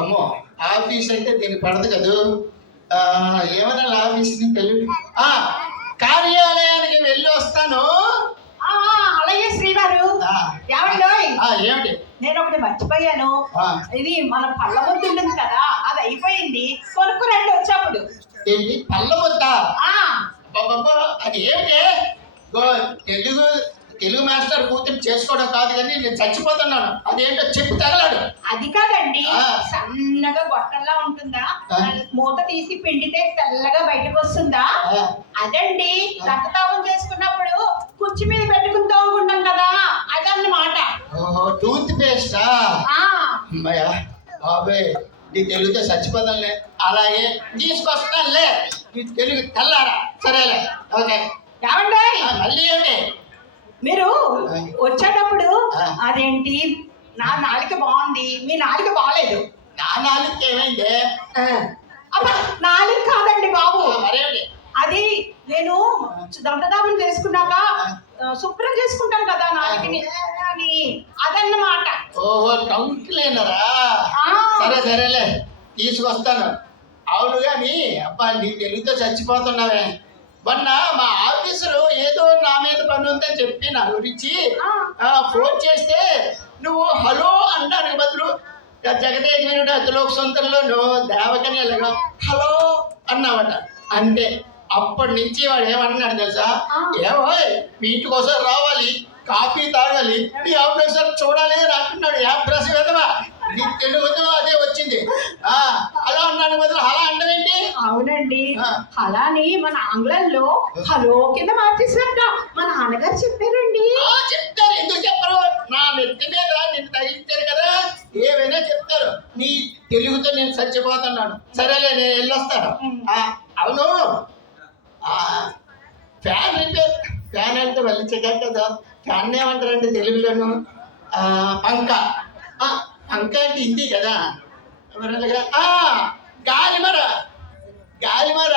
అమ్మో ఆఫీస్ అయితే దీనికి పడదు కదూ. ఏమన్నా ఆఫీస్ కార్యాలయానికి వెళ్ళి వస్తాను. అలాగే శ్రీవారు. ఏమిటి? నేను ఒకటి మర్చిపోయాను. ఇది మన పళ్ళ ముద్ద ఉంటుంది కదా, అది అయిపోయింది. కొనుక్కురండి వచ్చేప్పుడు. ఏంటి పళ్ళ ముద్ద? అది ఏమిటి? తెలుగు మాస్టర్ కూతురు చేసుకోవడం కాదు కానీ నేను చచ్చిపోతున్నాను. అదేంటో చెప్పు తగలాడు. అది కాదండి, సన్నగా గొట్టంలా ఉంటుందా, మూత తీసి పిండితే తెల్లగా బయటకు వస్తుందా, అదండి. రక్తతాపం చేసుకున్నప్పుడు కుర్చీ మీద పెట్టుకుని తోముకుంటాం కదా, అదన్నమాట. ఓహో, టూత్ పేస్టా? బాబే నీ తెలుగుతో చచ్చిపోతానులే. అలాగే తీసుకొస్తానులే, నీ తెలుగు తెల్లారా. సరేలే, ఓకే. ఏమండి మళ్ళీ ఏమిటి? మీరు వచ్చేటప్పుడు అదేంటి, నా నాలుక బాగుంది, మీ నాలుక బాగాలేదు. నా నాలుక ఏమైంది? అబ్బా, నాలుక కాదండి బాబు, మరేమిటి? అది నేను దంతదాపం చేసుకున్నాక శుభ్రం చేసుకుంటాను కదా నాలుకని, అదన్నమాట. ఓహో, టంగ్ క్లీనరా? సరే సరేలే, తీసుకొస్తాను. అవును కానీ అబ్బా నీ తెలుగుతో చచ్చిపోతున్నావే. మొన్న మా ఆఫీసరు ఏదో నా మీద పని ఉందని చెప్పి నా గురించి ఫోన్ చేస్తే నువ్వు హలో అంటానికి బదులు జగదేశ్వరుడు అతిలోక సొంతంలో దేవకని ఎలాగా హలో అన్నావట. అంటే అప్పటి నుంచి వాడు ఏమన్నాడు తెలుసా? ఏమో మీ ఇంటి కోసం రావాలి, కాఫీ తాగాలి, నీ ఆఫీసర్ చూడాలి అని అంటున్నాడు. యాప్రస్ విధవా, నీ తెలుగుతో అదే వచ్చింది. అలా అన్నాను బదులు హలా అంటావేంటి? అవునండి, హలాని మన ఆంగ్లంలో హలో కింద మార్చేసారట. మా నాన్నగారు చెప్పారండి. చెప్తారు, ఎందుకు చెప్పరు? నా నెత్తి మీద నిన్ను తగిలించారు కదా, ఏమైనా చెప్తారు. నీ తెలుగుతో నేను చచ్చిపోతున్నాను. సరేలే, నేను వెళ్ళొస్తాను. అవును, ఫ్యాన్ రిపేర్. ఫ్యాన్ అంటే మళ్ళీ చెక్కారు కదా, ఫ్యాన్ ఏమంటారంటే తెలుగులోను? పంక. పంక అంటే హిందీ కదా. గాలిమర. గాలిమర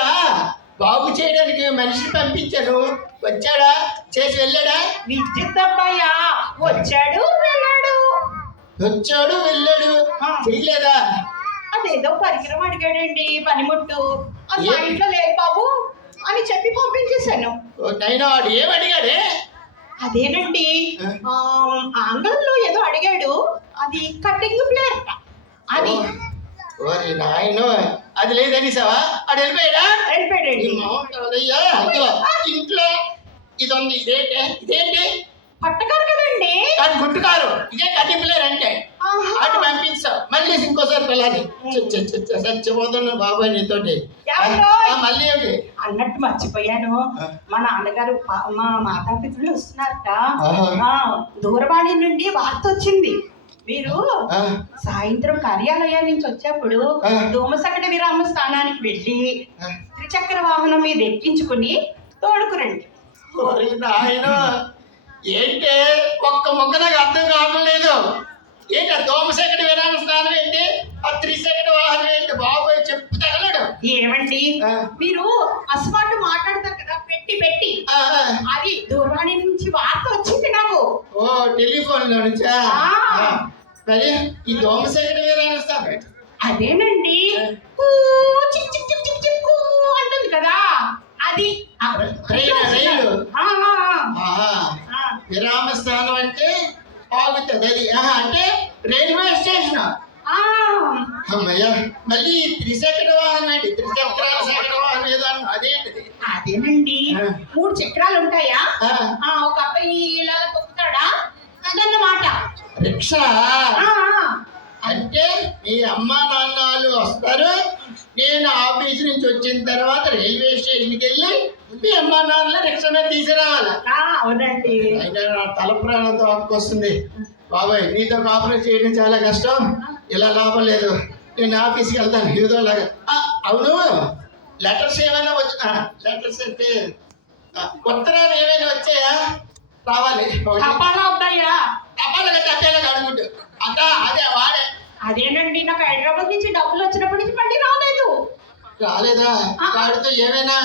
బాగు చేయడానికి మనిషిని పంపించాను. వచ్చాడా? చేసి వెళ్ళాడా? విద్యుత్ అబ్బాయా వచ్చాడు వెళ్ళాడు. వచ్చాడు వెళ్ళాడు, చేయలేదా? అదేదో పరికరం అడిగాడండి, పనిముట్టు. అది మా ఇంట్లో లేదు బాబు అని చెప్పి పంపించేశాను. నైనా వాడు ఏమడిగాడే? అదేనండి, ఆంగ్లంలో ఏదో అడిగాడు. అది కటింగ్ ప్లేట్. అది నాయన అది లేదనిసావా? అది వెళ్ళిపోయాడా? వెళ్ళిపోయాడండి. ఇంట్లో ఇది ఉంది. ఇదేంటి? పట్టకారు కదండి. అది గుట్టుకారు. ఇదే కటింగ్ ప్లేట్ అంటే అటు పంపించావు. మళ్ళీ ఇంకోసారి పిల్లలు చచ్చిపోతున్నా బాబాయ్ నీతోటి. మళ్ళీ ఏంటి అన్నట్టు మర్చిపోయాను. మా నాన్నగారు మా మాతాపితృలు వస్తున్నారట. దూరవాణి నుండి వార్త వచ్చింది. మీరు సాయంత్రం కార్యాలయం నుంచి వచ్చేప్పుడు దోమసకట విరామ స్థానానికి వెళ్ళి త్రిచక్ర వాహనం మీద ఎక్కించుకుని తోడుకురండి. ఏంటి ఒక్క మొక్క నాకు అర్థం కావట్లేదు. ఏంటి దోమసకట విరామ స్థానం ఏంటి, ఆ త్రిచక్ర వాహనం ఏంటి? బాబోయ్ చెప్పు తగలడు. ఏమండి మీరు అస్మాటు మాట్లాడతారు కదా, పెట్టి పెట్టి అది దూరవాణి నుంచి వార్త వచ్చింది నాకు. ఓ టెలిఫోన్ లో నుంచా? మరి ఈ దోమసకట విరామ స్థానం అదేనండి, అంటుంది కదా, అది రైలు. విరామ స్థానం అంటే ఆగుతుంది అది. అంటే రైల్వే స్టేషన్. అమ్మయ్య, మళ్ళీ త్రిచక్ర వాహనం ఏంటి? త్రిచక్ర వాహనం ఏదో అదేంటిది? అదేనండి, 3 చక్రాలు ఉంటాయా, ఒక అబ్బాయి ఇలా తొక్కుతాడా, అదన్నమాట. రిక్షా అంటే మీ అమ్మా నాన్నలు వస్తారు, నేను ఆఫీస్ నుంచి వచ్చిన తర్వాత రైల్వే స్టేషన్కి వెళ్ళి మీ అమ్మా నాన్నలు రిక్షా మీద తీసుకురావాలి. అవునండి. అయితే నా తల ప్రాణంతో వస్తుంది. బాబాయ్ నీతో కాపురం చేయడం చాలా కష్టం, ఇలా లాభం లేదు. నేను ఆఫీస్కి వెళ్తాను ఏదోలాగా. అవును, లెటర్స్ ఏమైనా లెటర్స్ అంటే ఉత్తరాలు ఏమైనా వచ్చాయా? రావాలి. అనుకుంటూ అదే వాడే. అదేనండి, నాకు హైదరాబాద్ నుంచి డబ్బులు వచ్చినప్పటి నుంచి మళ్ళీ రాలేదు. రాలేదా? వాడితో ఏమైనా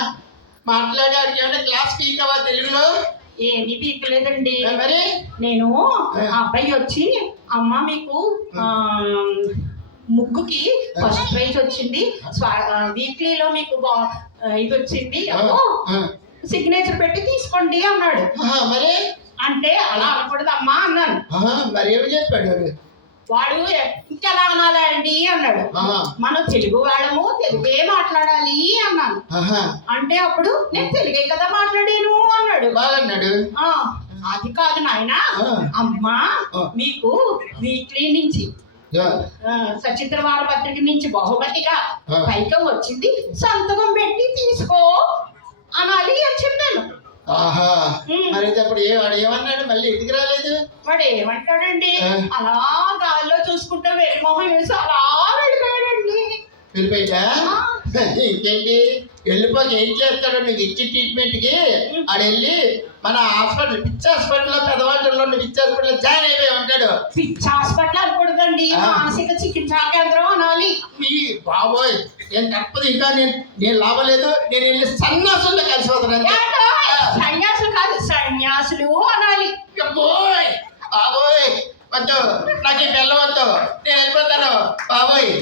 మాట్లాడి ఏమైనా క్లాస్ పీకవా తెలుగులో? ఏమీ పీకలేదండి. మరి నేను ఆ అబ్బాయి వచ్చి అమ్మ మీకు ముగ్గుకి ఫస్ట్ ప్రైజ్ వచ్చింది, వీక్లీలో మీకు ఇది వచ్చింది, సిగ్నేచర్ పెట్టి తీసుకోండి అన్నాడు. మరి అంటే అలా అనకూడదమ్మా అన్నాను. మరి ఏమి చెప్పాడు వాడు ఇంకెలా అనాలండి అన్నాడు. మనం తెలుగు వాళ్ళము, తెలుగే మాట్లాడాలి అన్నాను. అంటే అప్పుడు నేను తెలుగే కదా మాట్లాడాను అన్నాడు. బాగన్నాడు. అది కాదు నాయన, అమ్మా మీకు వీక్లీ నుంచి సచిత్ర వారపత్రిక నుంచి బహుమతిగా పైకం వచ్చింది, సంతకం పెట్టి తీసుకో అనాలి అని చెప్పాను. మరి అప్పుడు వాడు ఏమన్నాడు? మళ్ళీ ఇంటికి రాలేదు. వాడు ఏమంటాడండి, అలా గాల్లో చూసుకుంటా వెరిమోహం వేసి అలా వెళ్ళిపోయాడండి. వెళ్ళిపోయా? ఇంకేంటి, వెళ్ళిపోక ఏం చేస్తాడు? నువ్వు ఇచ్చి ట్రీట్మెంట్కి ఆడ వెళ్ళి మన హాస్పిటల్, పిచ్చి హాస్పిటల్లో, పెద్దవాళ్ళలో పిచ్చి హాస్పిటల్లో జాయిన్ అయిపోయి ఉంటాడు. పిచ్చి హాస్పిటల్ అనకూడదండి, మానసిక చికిత్సా కేంద్రం అనాలి. బాబోయ్, నేను తప్పదు. ఇంకా నేను లాభలేదు. నేను వెళ్ళి సన్యాసుల్లో కలిసిపోతున్నాను. సన్యాసులు కాదు, సన్యాసులు అనాలి. బాబోయ్ వద్దు, నాకు ఈ పిల్ల వద్దు, నేను వెళ్ళిపోతాను బాబోయ్.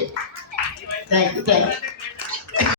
Thank you.